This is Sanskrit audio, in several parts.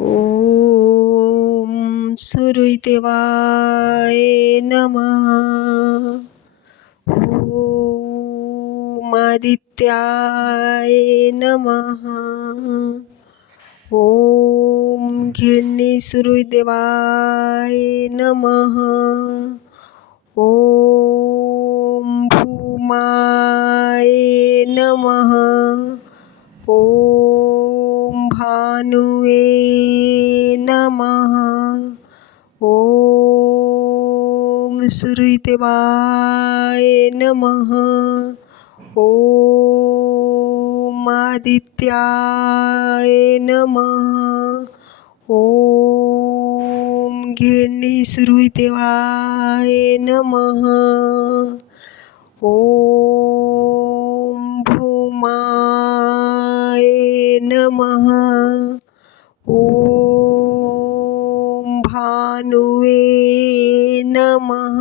ॐ सूर्यदेवाय नमः। ॐ आदित्याय नमः। ॐ घिरणी सूर्यदेवाय नमः। ॐ भूमाय नमः। ॐ भानुवे नमः। ॐ सूर्यदेवाय नमः। ॐ आदित्याय नमः। ॐ घिरणी सूर्यदेवाय नमः। ॐ भूमाय नमः। ॐ भानुवे नमः।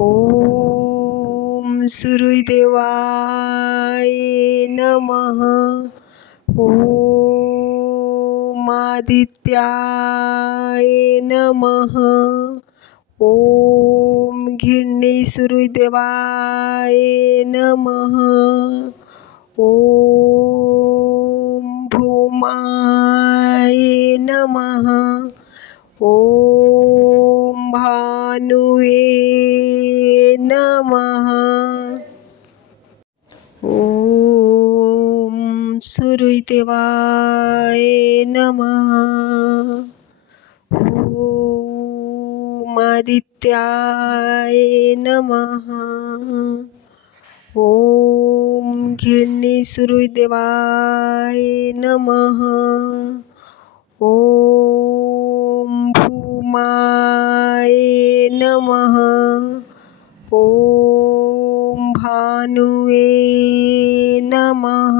ॐ सूर्यदेवाय नमः। ॐ आदित्याय नमः। ॐ घिरणी सूर्यदेवाय नमः। ॐ भूमाय नमः। ॐ भानुवे नमः। ॐ सूर्यदेवाय नमः। ॐ आदित्याय नमः। ॐ घिरणी सूर्यदेवाय नमः। ॐ भूमाय नमः। ॐ भानुवे नमः।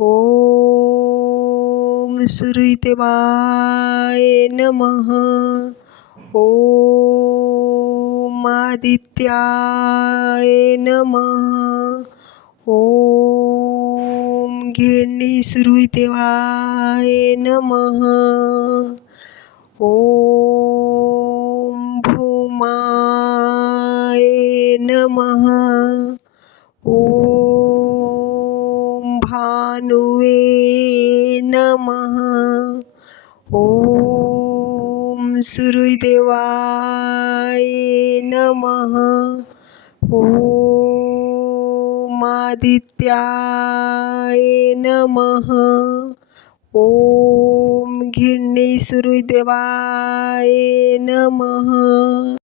ॐ सूर्यदेवाय नमः। ॐ आदित्याय नमः। ॐ घिरणी सूर्यदेवाय नमः। ॐ भूमाय नमः। ॐ भानुवे नमः। ॐ सूर्यदेवाय नमः। ॐ आदित्याय नमः। ॐ घिरणी सूर्यदेवाय नमः।